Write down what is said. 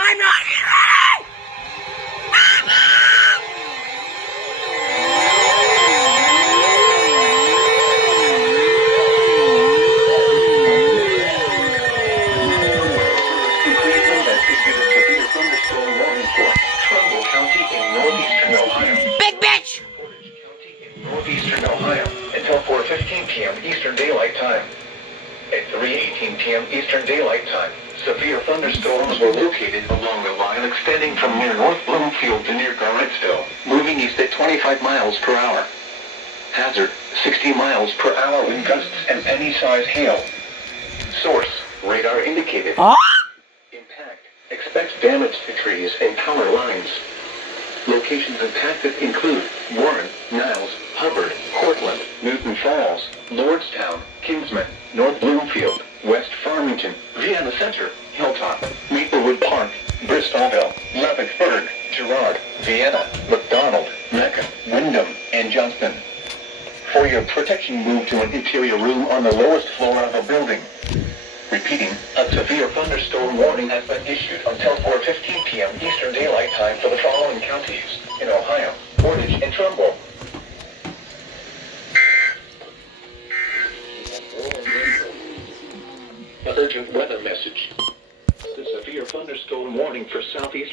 I'm not ready! Big bitch! Northeastern Ohio until 4:15 p.m. Eastern Daylight Time. At 3:18 p.m. Eastern Daylight Time, severe thunderstorms were located along the line extending from near North Bloomfield to near Garrettsville, moving east at 25 miles per hour. Hazard, 60 miles per hour wind gusts and penny-size hail. Source, radar indicated. Impact, expects damage to trees and power lines. Locations impacted include Warren, Niles, Hubbard, Cortland, Newton Falls, Lordstown, Kingsman, North Bloomfield, West Farmington, Vienna Center, Hilltop, Maplewood Park, Bristolville, Levicksburg, Girard, Vienna, McDonald, Mecca, Wyndham, and Johnston. For your protection, move to an interior room on the lowest floor of a building. Repeating, a severe thunderstorm warning has been issued until 4:15 p.m. Eastern Daylight Time for the following counties in Ohio: Portage and Trumbull. Urgent weather message. The severe thunderstorm warning for southeast